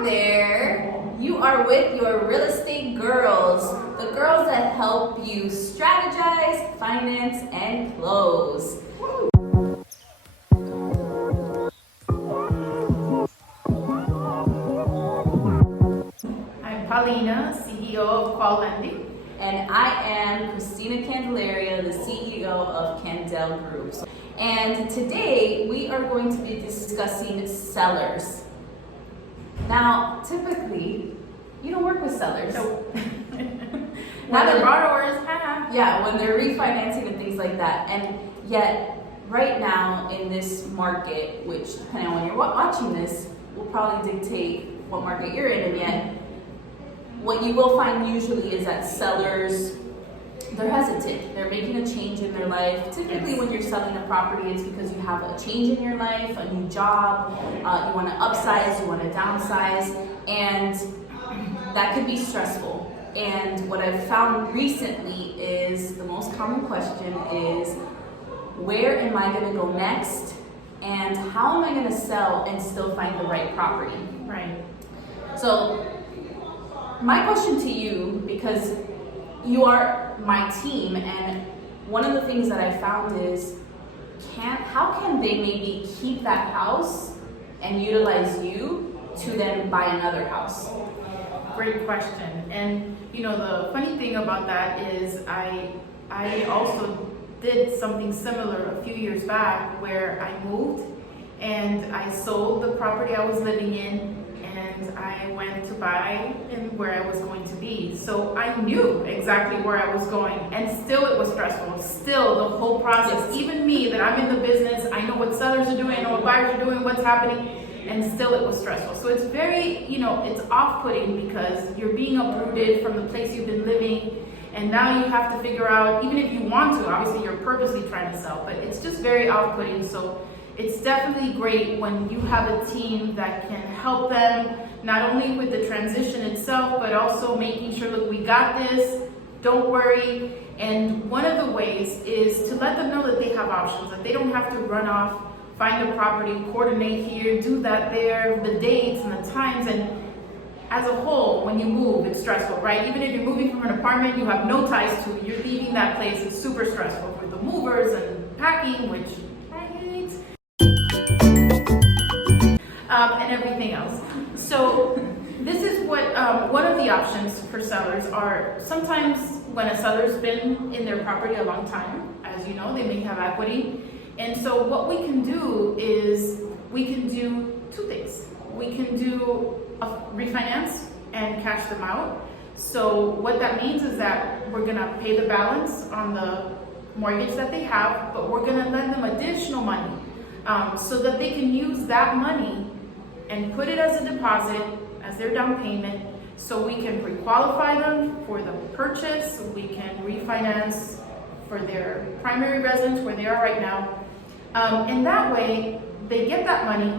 Hi there! You are with your real estate girls, the girls that help you strategize, finance, and close. I'm Paulina, CEO of Qual Lending. And I am Christina Candelaria, the CEO of Candel Group. And today we are going to be discussing sellers. Now, typically, you don't work with sellers. Nope. Now They're that- borrowers, haha. Yeah, when they're refinancing and things like that. And yet, right now in this market, which depending on when you're watching this, will probably dictate what market you're in. And yet, what you will find usually is that sellers, they're hesitant. They're making a change in their life. Typically, when you're selling a property, it's because you have a change in your life, a new job, you want to upsize, you want to downsize, and that could be stressful. And what I've found recently is the most common question is, where am I going to go next? And how am I going to sell and still find the right property? Right. So, my question to you, because you are my team, and one of the things that I found is, how can they maybe keep that house and utilize you to then buy another house? Great question. And you know, the funny thing about that is I also did something similar a few years back where I moved and I sold the property I was living in and I went to buy in where I was going to be. So I knew exactly where I was going, and still it was stressful. Still the whole process, Yes. even me that I'm in the business, I know what sellers are doing, I know what buyers are doing, what's happening, and still it was stressful. So it's very, it's off-putting because you're being uprooted from the place you've been living, and now you have to figure out, even if you want to, obviously you're purposely trying to sell, but it's just very off-putting. So it's definitely great when you have a team that can help them, not only with the transition itself, but also making sure, look, we got this, don't worry. And one of the ways is to let them know that they have options, that they don't have to run off, find a property, coordinate here, do that there, the dates and the times. And as a whole, when you move, it's stressful, right? Even if you're moving from an apartment you have no ties to, you're leaving that place, it's super stressful for the movers and packing, which I hate, and everything else. So this is what one of the options for sellers are. Sometimes when a seller's been in their property a long time, as you know, they may have equity. And so what we can do is we can do two things. We can do a refinance and cash them out. So what that means is that we're gonna pay the balance on the mortgage that they have, but we're gonna lend them additional money so that they can use that money and put it as a deposit, as their down payment, so we can pre-qualify them for the purchase, we can refinance for their primary residence where they are right now. And that way, they get that money,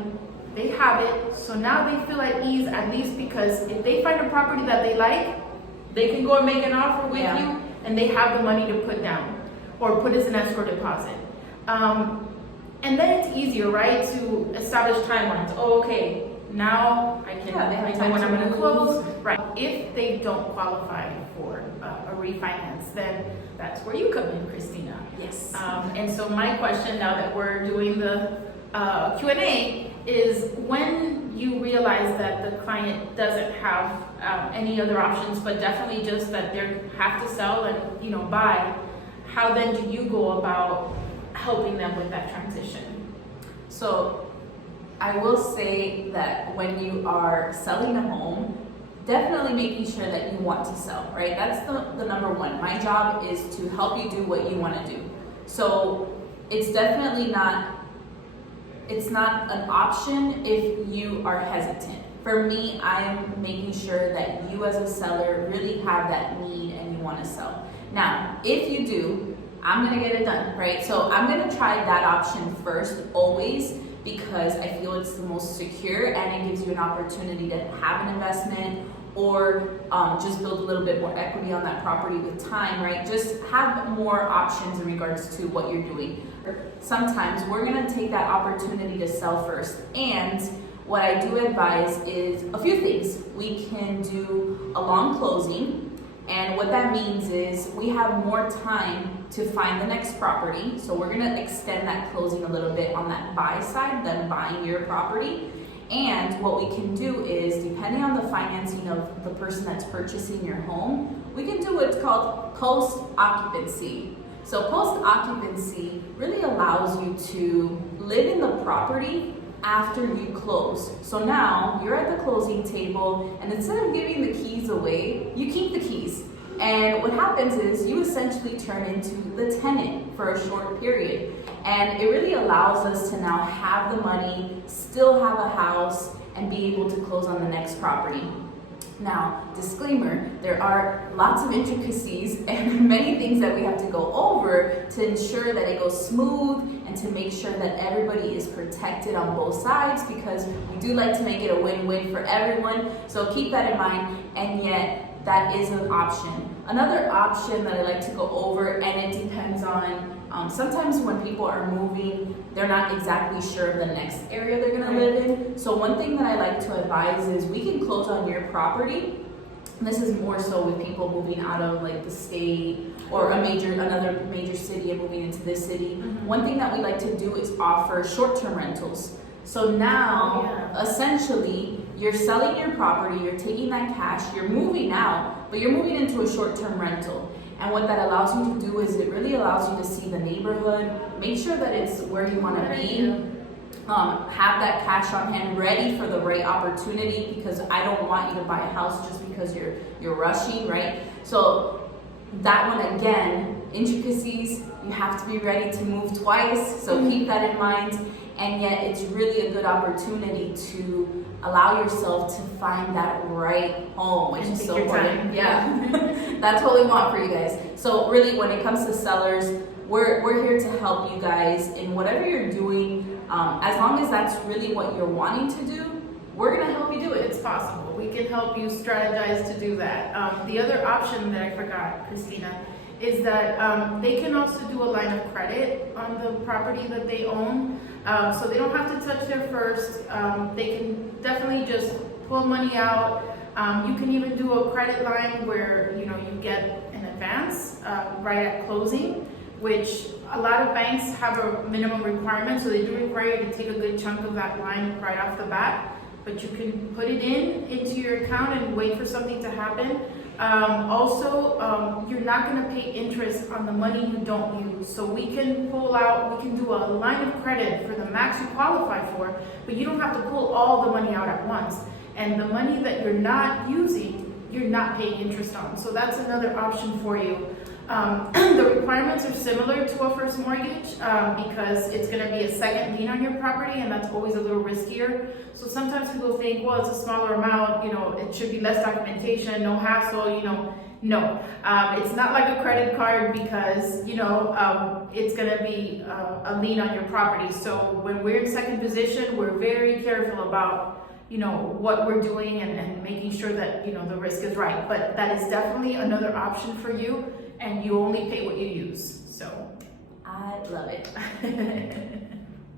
they have it, so now they feel at ease, at least because if they find a property that they like, they can go and make an offer with you, and they have the money to put down, or put as an escrow deposit. And then it's easier, right, to establish timelines. Oh, okay, now I can know when I'm gonna close. Right. If they don't qualify for a refinance, then that's where you come in, Christina. Yes. And so my question, now that we're doing the Q&A, is when you realize that the client doesn't have any other options, but definitely just that they have to sell and buy, how then do you go about helping them with that transition? So I will say that when you are selling a home, definitely making sure that you want to sell, right? That's the number one. My job is to help you do what you want to do. So it's definitely not an option if you are hesitant. For me, I'm making sure that you as a seller really have that need and you want to sell. Now, if you do, I'm gonna get it done, right? So I'm gonna try that option first, always, because I feel it's the most secure and it gives you an opportunity to have an investment or just build a little bit more equity on that property with time, right? Just have more options in regards to what you're doing. Sometimes we're gonna take that opportunity to sell first, and what I do advise is a few things. We can do a long closing, and what that means is we have more time to find the next property. So we're gonna extend that closing a little bit on that buy side than buying your property. And what we can do is, depending on the financing of the person that's purchasing your home, we can do what's called post-occupancy. So post-occupancy really allows you to live in the property after you close. So now you're at the closing table, and instead of giving the keys away, you keep the keys. And what happens is you essentially turn into the tenant for a short period. And it really allows us to now have the money, still have a house, and be able to close on the next property. Now, disclaimer, there are lots of intricacies and many things that we have to go over to ensure that it goes smooth and to make sure that everybody is protected on both sides, because we do like to make it a win-win for everyone. So keep that in mind, and yet that is an option. Another option that I like to go over, and it depends on, sometimes when people are moving, they're not exactly sure of the next area they're gonna live in. So one thing that I like to advise is we can close on your property. This is more so with people moving out of like the state or another major city and moving into this city. One thing that we like to do is offer short-term rentals. So now, essentially, you're selling your property, you're taking that cash, you're moving out, but you're moving into a short-term rental. And what that allows you to do is it really allows you to see the neighborhood, make sure that it's where you want to be, have that cash on hand ready for the right opportunity, because I don't want you to buy a house just because you're rushing, right? So that one, again, intricacies, you have to be ready to move twice, so keep that in mind. And yet it's really a good opportunity to allow yourself to find that right home, which is so important. Yeah, that's what we want for you guys. So really, when it comes to sellers, we're here to help you guys in whatever you're doing. As long as that's really what you're wanting to do, we're gonna help you do it. It's possible. We can help you strategize to do that. The other option that I forgot, Christina, is that they can also do a line of credit on the property that they own. So they don't have to touch there first. They can definitely just pull money out. You can even do a credit line where you get an advance right at closing, which a lot of banks have a minimum requirement, so they do require you to take a good chunk of that line right off the bat. But you can put it into your account and wait for something to happen. Also, you're not going to pay interest on the money you don't use. So we can do a line of credit for the max you qualify for, but you don't have to pull all the money out at once. And the money that you're not using, you're not paying interest on. So that's another option for you. The requirements are similar to a first mortgage because it's going to be a second lien on your property, and that's always a little riskier. So sometimes people think, well, it's a smaller amount, it should be less documentation, no hassle, No, it's not like a credit card because, it's going to be a lien on your property. So when we're in second position, we're very careful about what we're doing and making sure that, the risk is right. But that is definitely another option for you, and you only pay what you use. So I love it.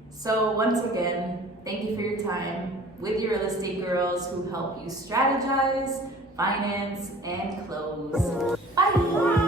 So once again, thank you for your time with your real estate girls who help you strategize, finance, and close. Bye.